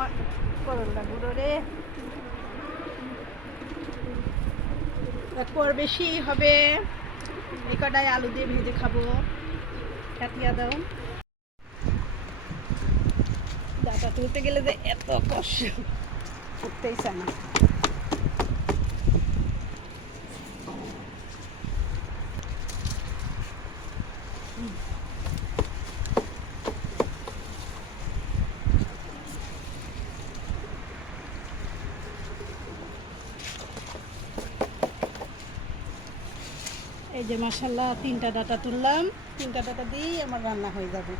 আমার করলা গুঁড়ো রে, তারপর বেশি হবে। এই কটাই আলু দিয়ে ভেজে খাবো। কাটিয়া দাও। ডাটা তুলতে গেলে যে এত কষ্ট, উঠতেই চায় না। এই যে মাশাআল্লাহ 3টা ডাটা তুললাম। 3টা ডাটা দিয়ে আমার রান্না হয়ে যাবে।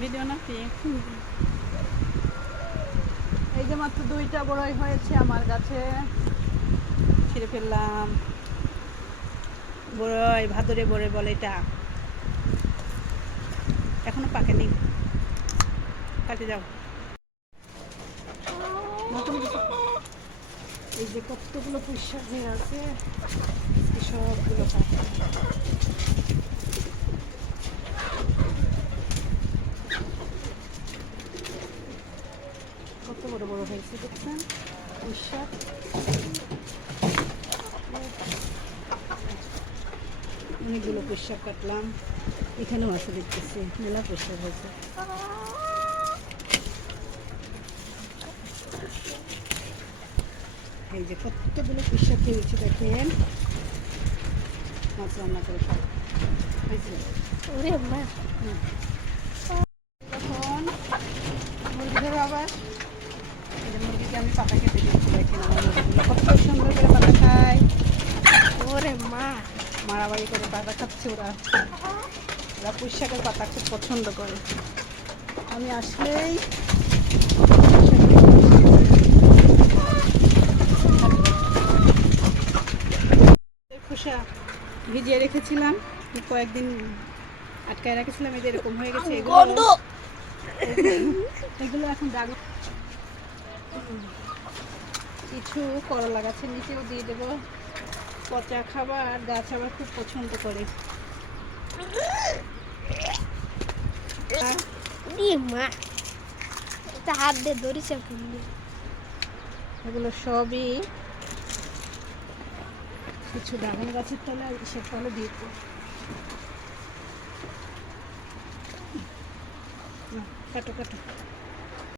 ভিডিও নাকি? এই যে মাত্র 2টা বড়ই হয়েছে আমার গাছে, ছিঁড়ে ফেললাম। বড়ই, ভাদরে বড়ই বলে এটা, এখনো পাকেনি। কাটে যাও। এই যে কতগুলো পুঁইশাক হয়ে আছে, সবগুলো কাটে। কত বড় বড় হয়েছে দেখছেন পুঁইশাক। অনেকগুলো পুঁইশাক কাটলাম। এখানেও আছে দেখতেছি, মেলা পুঁইশাক হয়েছে। এই যে কতগুলো পুঁইশাক হয়েছে দেখেন, মাছ রান্না করে খাবো। তখন মুরগি ধরো আবার। এই যে মুরগিকে আমি পাতা খেতে দিচ্ছি, দেখেন আমার মুরগিগুলো কত সুন্দর করে পাতা খায়। ওরে মা, মারামারি করে পাতা খাচ্ছে ওরা। ওরা পুঁইশাকের পাতা খুব পছন্দ করে। আমি আসলেই খোসা ভিজিয়ে রেখেছিলাম, কয়েকদিন আটকায় রেখেছিলাম। এই যে এরকম হয়ে গেছে এগুলো এখন দাগ। কিছু করলা গাছের নিচেও দিয়ে দেবো। পচা খাবার গাছ আবার খুব পছন্দ করে। হাত দিয়ে ধরিস, এগুলো সবই কিছু ড্রাগন গাছের তলে ইসের তলে দিয়েছে। কাটো কাটো।